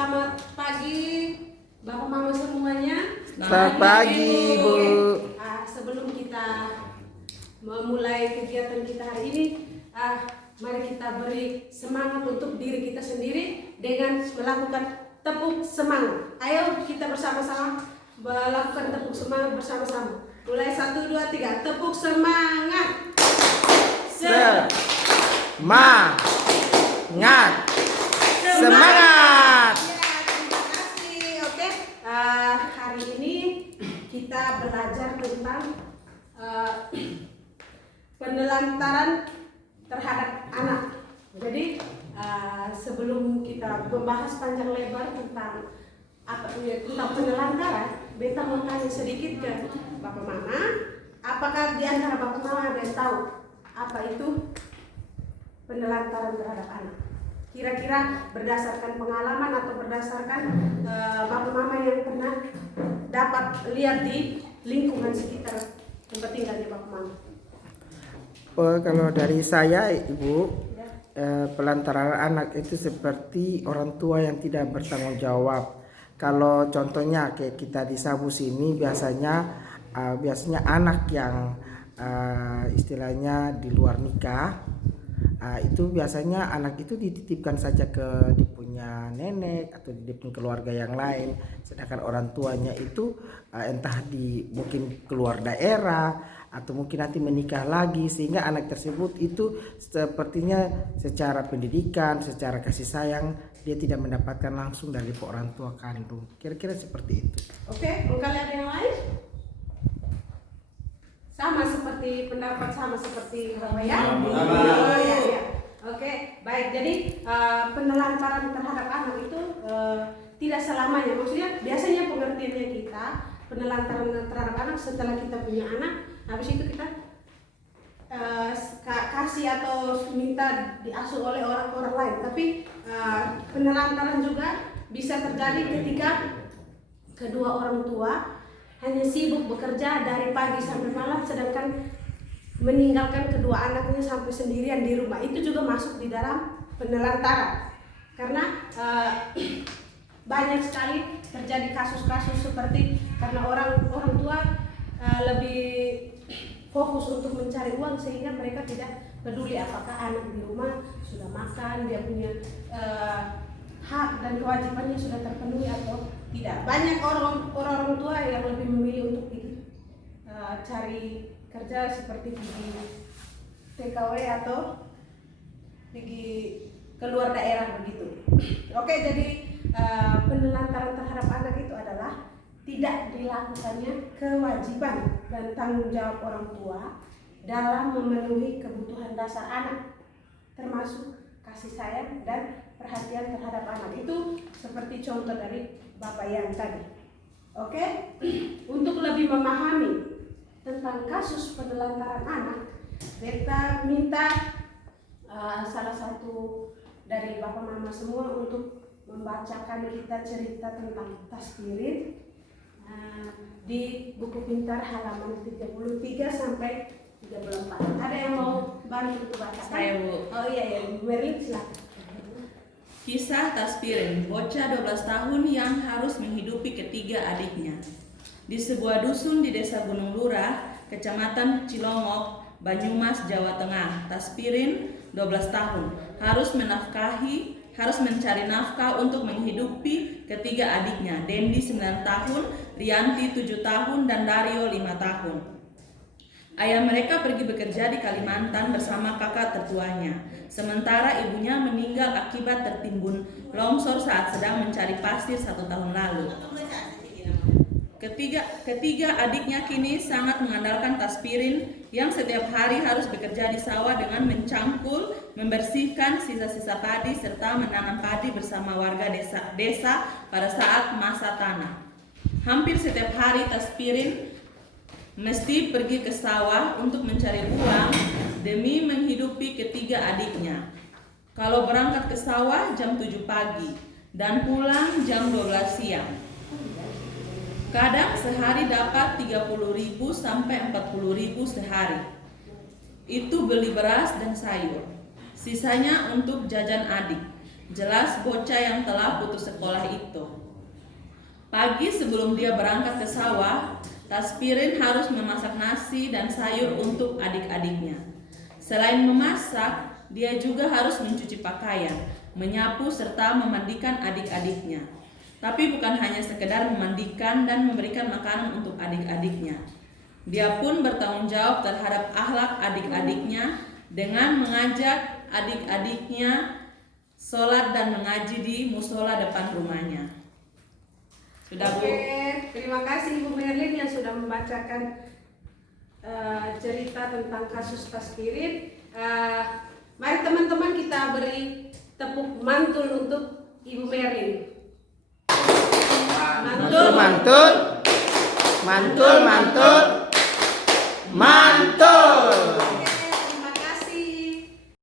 Selamat pagi Bapak Mama semuanya. Selamat pagi Bu. Sebelum kita memulai kegiatan kita hari ini, mari kita beri semangat untuk diri kita sendiri dengan melakukan tepuk semangat. Ayo kita bersama-sama melakukan tepuk semangat bersama-sama. Mulai 1, 2, 3, tepuk semangat. Semangat. Semangat. Terima kasih. Oke, hari ini kita belajar tentang penelantaran terhadap anak. Jadi sebelum kita membahas panjang lebar tentang penelantaran, beta mau tanya sedikit ke Bapak Mama. Apakah di antara Bapak Mama ada yang tahu apa itu penelantaran terhadap anak? Kira-kira berdasarkan pengalaman atau berdasarkan Bapak Mama yang pernah dapat lihat di lingkungan sekitar tempat tinggalnya Bapak Mama. Kalau dari saya Ibu, pelantaran anak itu seperti orang tua yang tidak bertanggung jawab. Kalau contohnya kayak kita di Sabu sini biasanya anak yang istilahnya di luar nikah. Itu biasanya anak itu dititipkan saja ke dia punya nenek atau dia punya keluarga yang lain, sedangkan orang tuanya itu entah mungkin keluar daerah atau mungkin nanti menikah lagi, sehingga anak tersebut itu sepertinya secara pendidikan, secara kasih sayang dia tidak mendapatkan langsung dari orang tua kandung. Kira-kira seperti itu. Oke, kalian ada yang lain? Sama seperti pendapat sama seperti Bapak ya? Oh, ya. Oke, baik. Jadi penelantaran terhadap anak itu tidak selamanya. Maksudnya biasanya pengertiannya kita penelantaran terhadap anak setelah kita punya anak, habis itu kita kasih atau minta diasuh oleh orang lain. Tapi penelantaran juga bisa terjadi ketika kedua orang tua hanya sibuk bekerja dari pagi sampai malam, sedangkan meninggalkan kedua anaknya sampai sendirian di rumah. Itu juga masuk di dalam penelantaran, karena banyak sekali terjadi kasus-kasus seperti karena orang tua lebih fokus untuk mencari uang, sehingga mereka tidak peduli apakah anak di rumah sudah makan, dia punya hak dan kewajibannya sudah terpenuhi atau tidak. Banyak orang tua yang lebih memilih untuk cari kerja seperti pergi TKW atau pergi keluar daerah begitu. Oke, jadi penelantaran terhadap anak itu adalah tidak dilakukannya kewajiban dan tanggung jawab orang tua dalam memenuhi kebutuhan dasar anak, termasuk kasih sayang dan perhatian terhadap anak. Itu seperti contoh dari Bapak yang tadi. Oke, untuk lebih memahami tentang kasus penelantaran anak, beta minta salah satu dari Bapak Mama semua untuk membacakan kita cerita tentang Taspirin di buku pintar halaman 33 sampai 34. Ada yang mau bantu untuk baca? Saya, Bu. Oh iya, Bu Merlin silakan. Kisah Taspirin, bocah 12 tahun yang harus menghidupi ketiga adiknya. Di sebuah dusun di Desa Gunung Lurah, Kecamatan Cilongok, Banyumas, Jawa Tengah, Taspirin 12 tahun harus mencari nafkah untuk menghidupi ketiga adiknya, Dendi 9 tahun, Rianti 7 tahun, dan Dario 5 tahun. Ayah mereka pergi bekerja di Kalimantan bersama kakak tertuanya, sementara ibunya meninggal akibat tertimbun longsor saat sedang mencari pasir 1 tahun lalu. Ketiga adiknya kini sangat mengandalkan Taspirin yang setiap hari harus bekerja di sawah dengan mencangkul, membersihkan sisa-sisa padi, serta menanam padi bersama warga desa pada saat masa tanam. Hampir setiap hari Taspirin mesti pergi ke sawah untuk mencari uang demi menghidupi ketiga adiknya. Kalau berangkat ke sawah jam 7 pagi dan pulang jam 12 siang. Kadang sehari dapat 30.000 sampai 40.000 sehari. Itu beli beras dan sayur. Sisanya untuk jajan adik. Jelas bocah yang telah putus sekolah itu. Pagi sebelum dia berangkat ke sawah, Taspirin harus memasak nasi dan sayur untuk adik-adiknya. Selain memasak, dia juga harus mencuci pakaian, menyapu serta memandikan adik-adiknya. Tapi bukan hanya sekedar memandikan dan memberikan makanan untuk adik-adiknya. Dia pun bertanggung jawab terhadap akhlak adik-adiknya dengan mengajak adik-adiknya sholat dan mengaji di musola depan rumahnya. Sudah, Bu? Oke, terima kasih Ibu Merlin yang sudah membacakan cerita tentang kasus Taspirin. Mari teman-teman kita beri tepuk mantul untuk Ibu Merlin. Mantul, mantul, mantul, mantul, mantul.